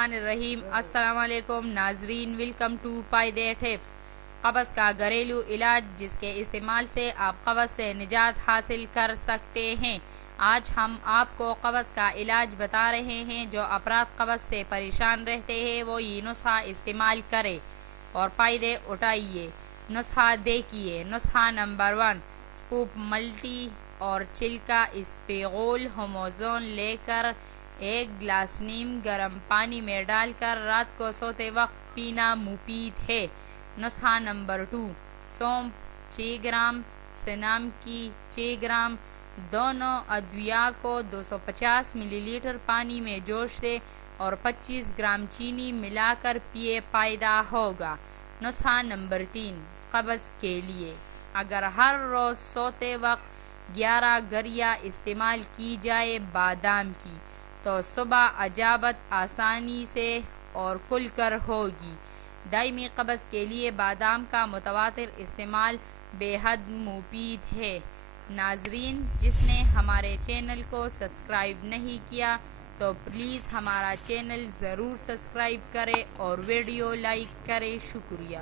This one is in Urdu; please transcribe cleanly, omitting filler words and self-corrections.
الرحمن الرحیم۔ السلام علیکم ناظرین، ویلکم ٹو پائیدے ٹپس۔ قبض کا گھریلو علاج جس کے استعمال سے آپ قبض سے نجات حاصل کر سکتے ہیں۔ آج ہم آپ کو قبض کا علاج بتا رہے ہیں۔ جو افراد قبض سے پریشان رہتے ہیں وہ یہ نسخہ استعمال کریں اور فائدے اٹھائیے۔ نسخہ دیکھیے۔ نسخہ نمبر 1، اسکوپ ملٹی اور چلکا اسپیغول ہوموزون لے کر 1 گلاس نیم گرم پانی میں ڈال کر رات کو سوتے وقت پینا مفید ہے۔ نسخہ نمبر 2، سونف 6 گرام، سنام کی 6 گرام، دونوں ادویہ کو 250 ملی لیٹر پانی میں جوش دے اور 25 گرام چینی ملا کر پیے، فائدہ ہوگا۔ نسخہ نمبر 3، قبض کے لیے اگر ہر روز سوتے وقت 11 گریہ استعمال کی جائے بادام کی تو صبح اجابت آسانی سے اور کھل کر ہوگی۔ دائمی قبض کے لیے بادام کا متواتر استعمال بے حد مفید ہے۔ ناظرین، جس نے ہمارے چینل کو سبسکرائب نہیں کیا تو پلیز ہمارا چینل ضرور سبسکرائب کرے اور ویڈیو لائک کرے۔ شکریہ۔